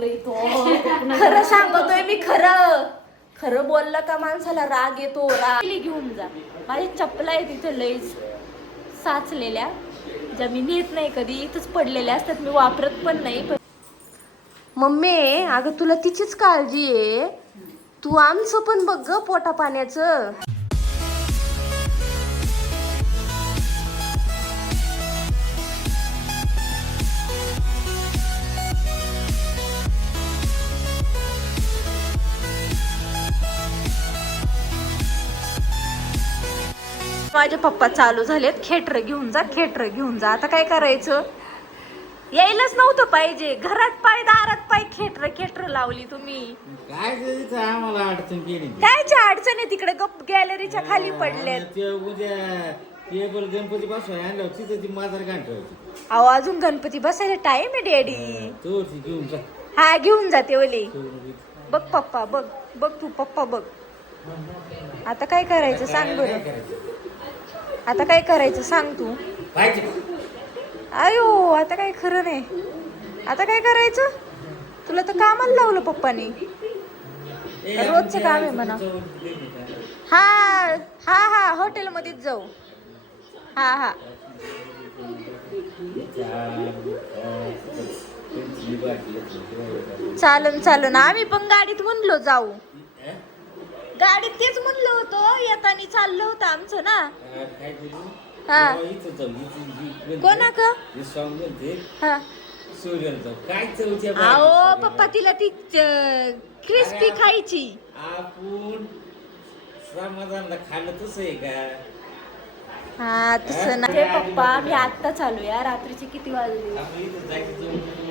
लावलंय तो. खरं सांगतोय मी, खरं खरं बोललं का माणसाला राग येतो. राग घेऊन जा. माझ्या चपला आहे तिथे लईच साचलेल्या, ज्या मी नेत नाही कधी, इथंच पडलेल्या असतात, मी वापरत पण नाही. मम्मी अगं तुला तिचीच काळजी आहे, तू आमचं पण बघ ग पोटा पाण्याचं. माझे पप्पा चालू झालेत, खेटर घेऊन जा, खेटर घेऊन जा. आता काय करायचं, यायलाच नव्हतं पाहिजे. घरात पाय दारात पाय, खेटर खेटर लावली तुम्ही. काय आम्हाला अडचण केली, कायची अडचण आहे, तिकडे गप गॅलरीच्या खाली पडल्यात. उद्या टेबल गणपती बसवाय आणलं तिथं ती माझा घाण ठेवायची. अहो अजून गणपती बसायला टाइम आहे डॅडी. तो घेऊन जा. हा घेऊन जाते ओली. बघ पप्पा, बघ बघ तू पप्पा बघ. आता काय करायचं सांग बरं, आता काय करायचं सांग तू. आयो आता काय खरं नाही, आता काय करायचं. तुला तर कामाला लावलं पप्पानी, रोजचं काम आहे म्हणा. हा हा हा हॉटेलमध्येच जाऊ. हा हा चालन चालन. आम्ही पण गाडीत म्हणलो जाऊ, गाडीत तेच म्हणलं होतं, येताना चाललं होतं आमचं ना. हा कोणा का हा अहो पप्पा तिला ती क्रिस्पी खायची. आपण समाधानला खाल्लं तसं आहे का. हा तसं नाही पप्पा, मी आत्ता चालू या. रात्रीचे किती वाजले,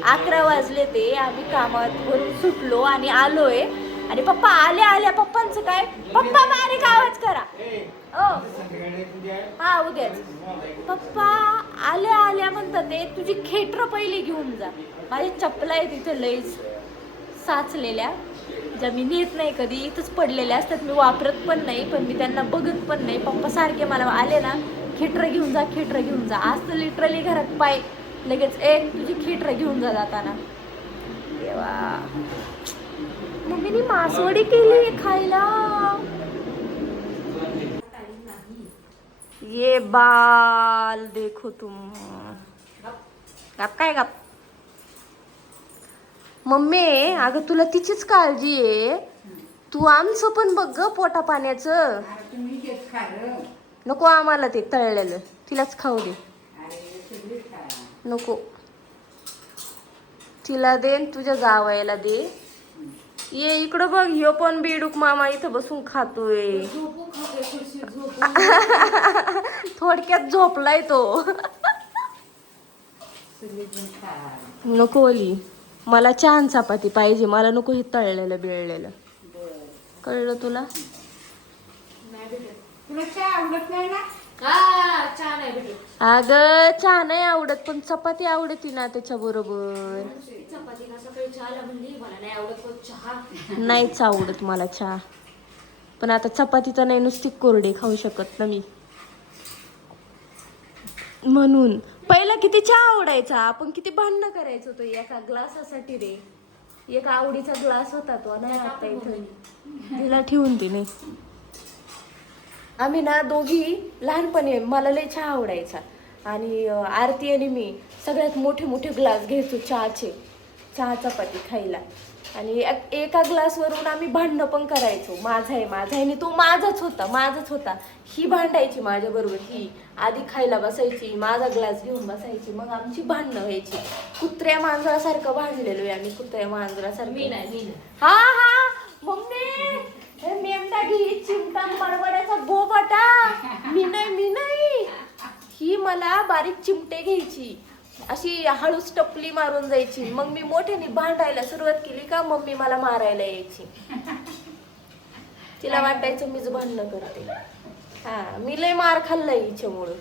11 वाजले. ते आम्ही कामावरून सुटलो आणि आलोय. आणि पप्पा आल्या आल्या पप्पांचं काय, पप्पा बारीक आवाज करा. हा उद्याच. पप्पा आल्या आल्या म्हणतात ते, तुझी खेटर पहिली घेऊन जा. माझ्या चपला आहे तिथे लईच साचलेल्या, ज्या मी नेत नाही कधी, इथंच पडलेल्या असतात, मी वापरत पण नाही. पण मी त्यांना बघत पण नाही. पप्पा सारखे मला आले ना, खेटर घेऊन जा, खेटर घेऊन जा. आज तर लिटरली घरात पाय लगेच, तुझी खेटर घेऊन जा जाताना. देवा, मम्मीने मासवडी केली खायला. ये बाल देखो तुम. गप काय गप. मम्मी अगं तुला तिचीच काळजी आहे, तू आमचं पण बघ ग पोटा पाण्याचं. नको आम्हाला ते तळलेलं, तिलाच खाऊ दे. नको, तिला दे, तुझ्या जावयाला दे. ये इकडं बघ, ह्यो पण बेडूक मामा इथं बसून खातोय. थोडक्यात झोपलाय तो. नको ओली, मला छान चपाती पाहिजे, मला नको हे तळलेलं बिळलेलं. कळलं तुला. अगं चहा नाही आवडत, पण चपाती आवडती ना त्याच्या बरोबर. नाहीच आवडत मला चहा, पण आता चपाती तर नाही, नुसती कोरडी खाऊ शकत ना मी. म्हणून पहिला किती चहा आवडायचा, आपण किती भांडणं करायचो तो एका ग्लासासाठी रे. एक आवडीचा ग्लास होता तो, नाही आता इथं तिला ठेवून ती नाही. आम्ही ना दोघी लहानपणी मला लय चहा आवडायचा, आणि आरती आणि मी सगळ्यात मोठे मोठे ग्लास घ्यायचो चहाचे, चहा चपाती खायला. आणि एका ग्लासवरून आम्ही भांडणं पण करायचो, माझा आहे माझा आहे, आणि तो माझाच होता माझाच होता. ही भांडायची माझ्या बरोबर, ही आधी खायला बसायची, माझा ग्लास घेऊन बसायची, मग आमची भांडणं व्हायची. कुत्र्या मांजरासारखं भांडलेलो आहे आम्ही, कुत्र्या मांजरासारखं. मी नाही. हा हा मम्मी, मेमटा घे, चिमटा बडबड्याचा बोबाटा. मी नाही. ही मला बारीक चिमटे घ्यायची, अशी हळूच टपली मारून जायची. मग मी मोठ्याने भांडायला सुरुवात केली का मम्मी मला मारायला यायची. तिला वाटायचं मीच भांडणं करते. हा मी लय मार खाल्लाय हिच्यामुळं,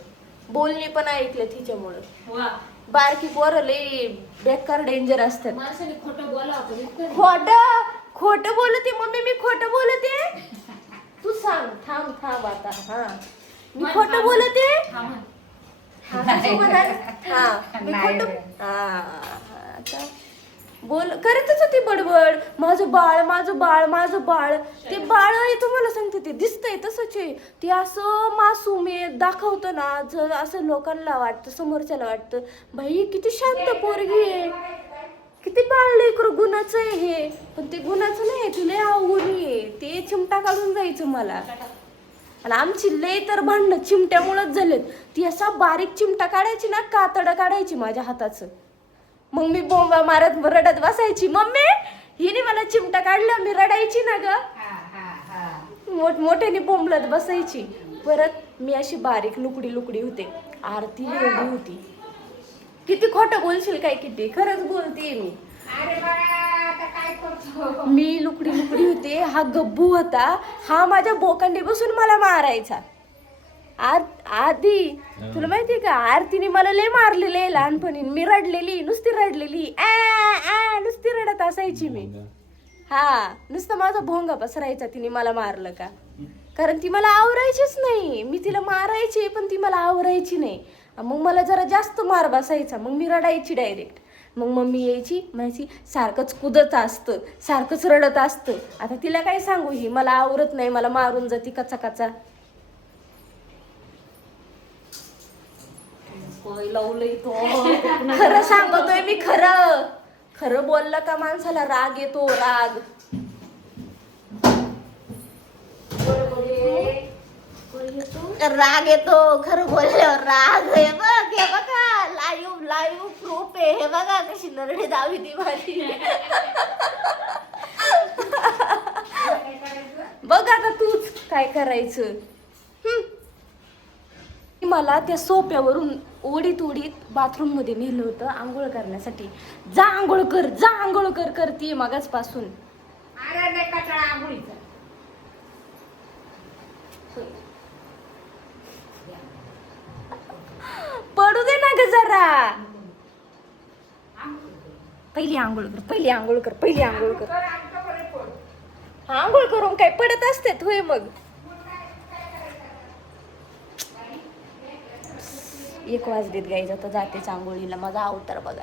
बोलणी पण ऐकलं तिच्यामुळं. बारकी पोरं लय बेकार डेंजर असतात. खोटं बोलते मम्मी, मी खोटं बोलते. तू सांग, थांब आता. हा मी खोटं बोलते. करतच होती बडबड, माझं बाळ माझं बाळ माझं बाळ. ते बाळ आहे तुम्हाला सांगते, ते दिसतंय तसंच आहे. ते असं मासूम आहे दाखवतं ना, जर असं लोकांना वाटतं, समोरच्याला वाटतं बाई किती शांत पोरगी आहे, किती बाळ लेकरू गुणाचं आहे हे. पण ते गुणाचं नाही, ती लय अवघडी आहे. ते चिमटा काढून जायचं मला. आणि आमची लय तर भांडणं चिमट्यामुळेच झालेत. ती असा बारीक चिमटा काढायची ना, कातडं काढायची माझ्या हाताचं. मग मी बोंबा मारत रडत बसायची, मम्मी हिने मला चिमटा काढलं. मी रडायची ना ग, मोठ्याने बोंबलत बसायची. परत मी अशी बारीक लुकडी लुकडी होते, आरती एवढी होती. किती खोटं बोलशील काय, किती खरंच बोलतेय मी. मी लुकडी लुकडी होते. हा गब्बू होता, हा माझ्या बोकांडी बसून मला मारायचा. आधी तुला माहितीये का, आरतीने मला लय मारलेलं आहे लहानपणी. मी रडलेली, नुसती रडलेली, नुसती रडत असायची मी. हा, नुसतं माझा भोंगा पसरायचा तिने मला मारलं का. कारण ती मला आवरायचीच नाही. मी तिला मारायची पण ती मला आवरायची नाही. मग मला जरा जास्त मार बसायचा, मग मी रडायची डायरेक्ट. मग मम्मी यायची, म्हणायची सारखंच कुदत असतं, सारखंच रडत असतं. आता तिला काय सांगू, ही मला आवरत नाही, मला मारून जाती कचा कचा. लावलंय तो. खरं सांगतोय मी, खरं खरं बोललं का माणसाला राग येतो, राग. राग येतो खरं बोलल्यावर, राग. हे बघ, हे बघा, लाईव्ह लाईव्ह प्रूफ आहे. हे बघा कशी नरडी दावी ती माझी. बघ आता तूच काय करायचं. मला त्या सोप्यावरून ओढीत ओढीत बाथरूम मध्ये नेलं होतं आंघोळ करण्यासाठी. जा आंघोळ कर, जा आंघोळ कर, करतीये मगाच पासून. पडू दे ना ग जरा. पहिली आंघोळ कर, पहिली आंघोळ कर, पहिली आंघोळ कर. आंघोळ करून काय पडत असते होय मग. 1 वाजलेत गाईज, आता जातेच आंघोळीला. माझा अवतार बघा.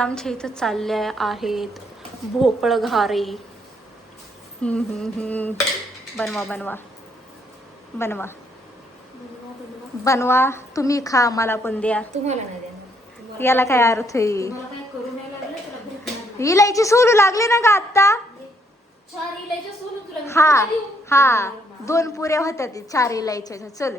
आमच्या इथं चालले आहेत भोपळ घारे. बनवा बनवा बनवा बनवा, तुम्ही खा, मला पण द्या. तुम्हाला नाही द्या, याला काय अर्थ आहे. इलायची सोलू लागले ना ग आता. हा हा, 2 पुऱ्या होत्या, 4 इलायच्या. चल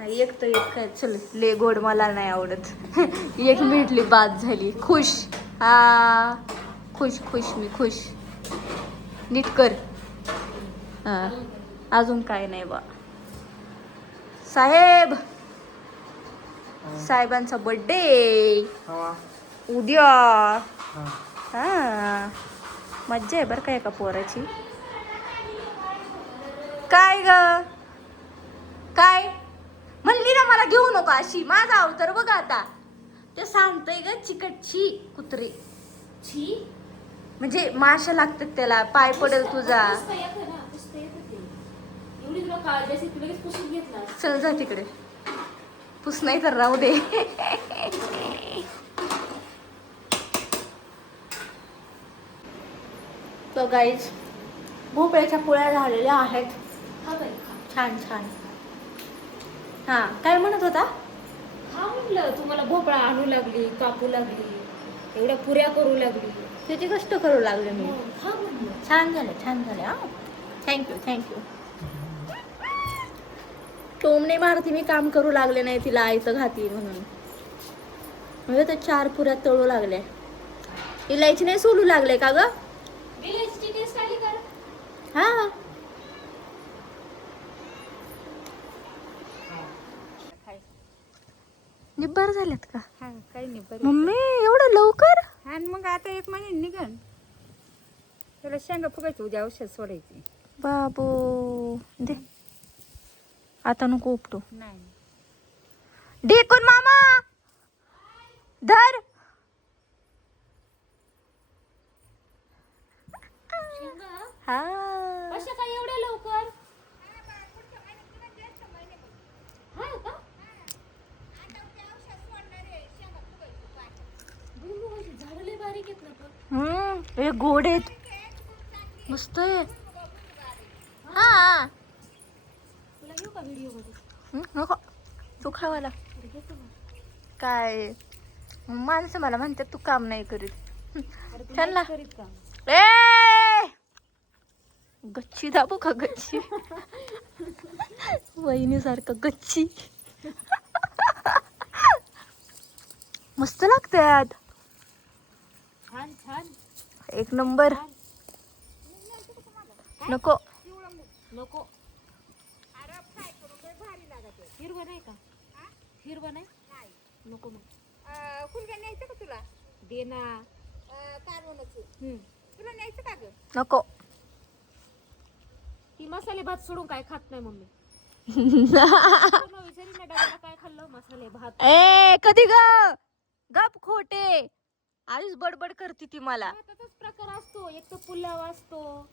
एक तर एक काय, चल ले गोड मला नाही आवडत. एक भेटली बाद झाली, खुश. हा खुश खुश, मी खुश. नीट कर. हा, अजून काय नाही बा. साहेब, साहेबांचा बर्थडे उद्या. हा, मज्जा आहे बरं का एका पोराची. काय ग, काय म्हणली ना मला घेऊ नको अशी. माझा अवतार बघ आता. ते सांगतय ग चिकटची कुत्रे. छी, म्हणजे माशा लागतात त्याला, पाय पडेल तुझा. चल जा तिकडे, पुस नाही तर राहू दे. तो गाईज भोपळ्याच्या पोळ्या झालेल्या आहेत. छान छान. हा, काय म्हणत होता. हा म्हटलं, तुम्हाला भोपळा आणू लागली, कापू लागली, एवढ्या पुऱ्या करू लागली. किती कष्ट करू लागले मी. हा म्हटलं, छान झाले, छान झाले. हा, थँक्यू थँक्यू. टोमणे मारती, मी काम करू लागले नाही तिला आईचं घाती म्हणून. म्हणजे ते 4 पुऱ्या तळू लागल्या. इलायची नाही सोलू लागले का ग. विलेजची टेस्ट आली का? हा, निब्बार झाल्यात का. हा, काही नाही बरं. मम्मी एवढं लवकर. हा, मग आता 1 महिने निघन. त्याला शेंगा फुगायची, उद्या औषध सोडायची. बाबू दे, आता नको उपटू. नाही, डेकून मामा धर. हा, कशा काय एवढ्या लवकर. हा का? हे गोड आहेत, मस्त आहे. हा तुला घेऊ का व्हिडिओ मध्ये? नको तू खावाला अरे घेतो ना. काय माणसं मला म्हणतात तू काम नाही करीत. अरे तू चल ना. नाही करीत का? ए गच्ची दाबू का गच्ची? वहिनी सारखं गच्ची. मस्त लागतात, छान छान एक नंबर. छान. नको नको. हिरवं नाही का? हिरवं नाही? नको मग. फुलगा न्यायचं का तुला? दे ना. कारवणाचं तुला न्यायचं का ग? नको. ती मसाले भात सोडून काय खात नाही मम्मी. तुला विचारी ना डब्याला काय खाल्लं? मसाले भात. ए कधी ग गप खोटे, आधीच बडबड करते ती मला. भाताचाच प्रकार असतो. एक तर पुलाव असतो,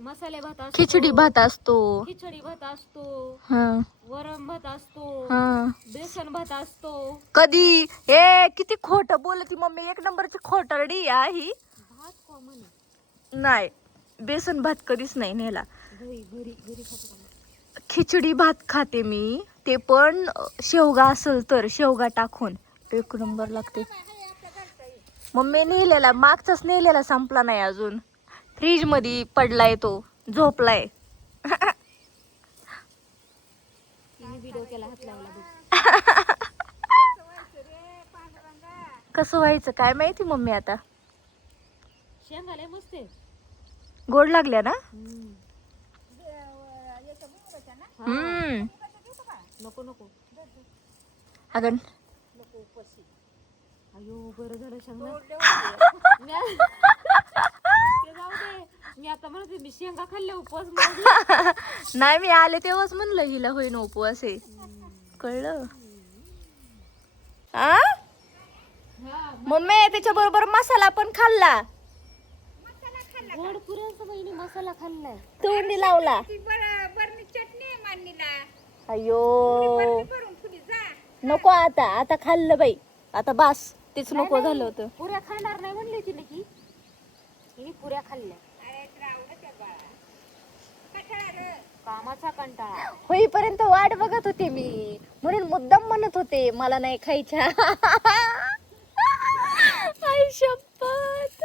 मसाले भात असतो, खिचडी भात असतो. खिचडी भात असतो, हा वरण भात असतो, हा. बेसन भात असतो. कधी ए किती खोट बोलती मम्मी, एक नंबरची खोटारडी आहे ही. भात कॉमन आहे. नाही बेसन भात कधीच नाही नेला. घरी घरी घरी खातो का मग? खिचडी भात खाते मी, ते पण शेवगा असेल तर शेवगा टाकून एक नंबर लागते. मम्मी नेलेला मागचाच नेलेला संपला नाही अजून, फ्रीज मध्ये पडलाय तो, झोपलाय. तिने व्हिडिओ केला, हात लावला बघ. कसं व्हायचं काय माहिती मम्मी आता. शेंगा लय मस्त आहे. गोड लागल्या ना. हा. नको नको. अगं अयो बरं झालं शेंगा. ते जाऊ दे. मी आता म्हणते मी शेंगा खाल्ल्या उपवास मोडला. नाही मी आले तेव्हाच म्हणलं हिला होईन उपवास आहे, कळलं. आ हा, मम्मी त्याच्या बरोबर मसाला पण खाल्ला, गोड पुऱ्यांचा बहिणी मसाला खाल्लाय. तोंडी लावला. ती बरणी चटणी आहे मांडणीला. अयो करून फुली जा. नको आता, आता खाल्लं बाई, आता बास, तेच नको झालं होतं. पुऱ्या खाणार नाही म्हणली तिने की हिने पुऱ्या खाल्ल्या. अरे तुला आवडत आहे बाळा. कठाळा ग. कामाचा कंटाळा. होईपर्यंत वाट बघत होते मी, म्हणून मुद्दाम म्हणत होते मला नाही खायच्या. आई शपथ.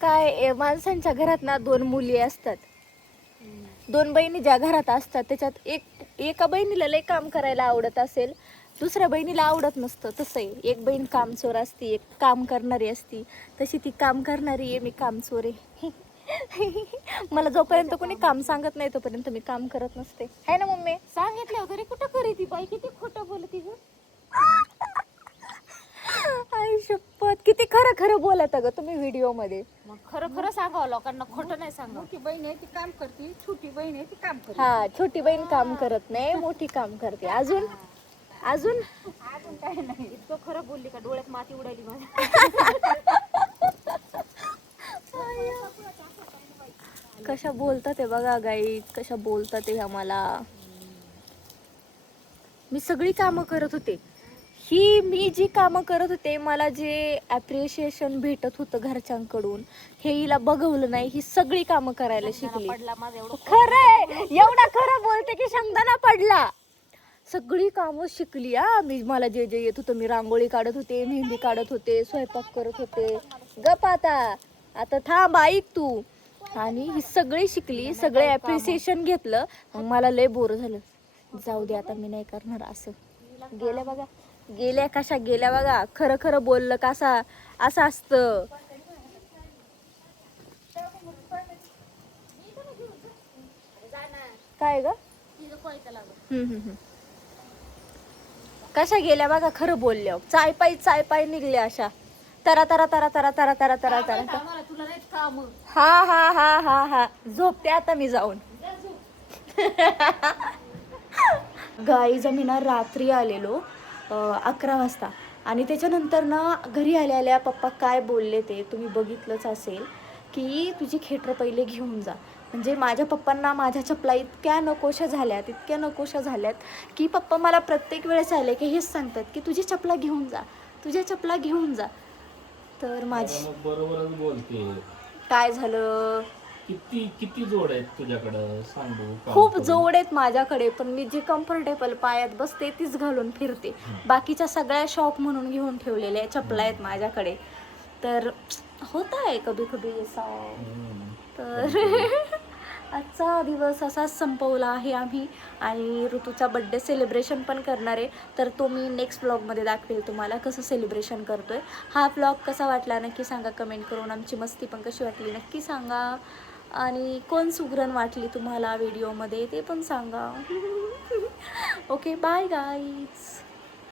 काय माणसांच्या घरात ना दोन मुली असतात, दोन बहिणी ज्या घरात असतात त्याच्यात एका बहिणीला लय काम करायला आवडत असेल, दुसऱ्या बहिणीला आवडत नसतं. तसं आहे, एक बहीण कामचोर असती, एक काम करणारी असती. तशी ती काम करणारी आहे, मी कामचोर आहे. मला जोपर्यंत कोणी काम सांगत नाही तोपर्यंत मी काम करत नसते, है ना मम्मी. सांगितलं तरी कुठं करी ती बाई, किती खोटं बोलती ग. आई शपथ, किती खरं खरं बोलत ग तुम्ही व्हिडिओ मध्ये. मग खरं खरं सांगावं लोकांना, खोटं नाही सांगावं. मोठी बहीण आहे ती काम करते, छोटी बहीण आहे ती काम करते. हा, छोटी बहीण काम करत नाही, मोठी काम करते. अजून अजून अजून काही नाही. इतकं खरं बोलली का डोळ्यात माती उडाली माझ्या. कशा बोलतात ते बघा गाईज, कशा बोलतात ते आम्हाला. मी सगळी कामं करत होते, मी जी कामं करत होते, मला जे ॲप्रिशिएशन भेटत होतं घरच्यांकडून, हे हिला बघवलं नाही. ही सगळी कामं करायला शिकली. पडला माझा एवढं. खरंय, एवढा खरं बोलते की शेंगदाणा पडला. सगळी कामं शिकली हा मी. मला जे जे येत होतं, मी रांगोळी काढत होते, मेहंदी काढत होते, स्वयंपाक करत होते. गप आता, आता थांब, ऐक तू. आणि ही सगळी शिकली, सगळे ॲप्रिसिएशन घेतलं. मग मला लय बोर झालं, जाऊ दे आता मी नाही करणार असं. गेल्या बघा, गेल्या कशा गेल्या बघा. खरं खरं बोललं कसा असं असतं. काय ग. कशा गेल्या बघा खरं बोलल्या, चाय पाय निघल्या अशा तरा तरा तरा तरा तरा तरा तरा तरा. आम्हाला तुला नाही काम. हा हा हा हा हा, झोपते आता मी जाऊन. गाईज आम्ही ना रात्री आलेलो 11 वाजता, आणि त्याच्यानंतर ना घरी आल्या पप्पा काय बोलले ते तुम्ही बघितलंच असेल, की तुझी खेटर पहिले घेऊन जा. म्हणजे माझ्या पप्पांना माझ्या चपला इतक्या नकोशा झाल्यात की पप्पा मला प्रत्येक वेळेस आले की हेच सांगतात की तुझी चपला घेऊन जा, तुझ्या चपला घेऊन जा. तर माझी अरे मग बरोबरच बोलते. काय झालं, किती किती जोड आहेत तुझ्याकडं सांग बघू, count खूप करून. जोड आहेत माझ्याकडे, पण मी जे कम्फर्टेबल पायात बसते तीच घालून फिरते. बाकीच्या सगळ्या शॉप म्हणून घेऊन ठेवलेल्या चपला आहेत माझ्याकडे. तर होता आहे कभी कभी असा. हम्म. तर आजचा दिवस असाच संपवला आहे आम्ही. आणि ऋतूचा बड्डे सेलिब्रेशन पण करणार आहे, तर तो मी नेक्स्ट ब्लॉगमध्ये दाखवेल तुम्हाला कसं सेलिब्रेशन करतो आहे. हा ब्लॉग कसा वाटला नक्की सांगा कमेंट करून. आमची मस्ती पण कशी वाटली नक्की सांगा. आणि कोण सुगरण वाटली तुम्हाला व्हिडिओमध्ये ते पण सांगा. Okay, bye guys.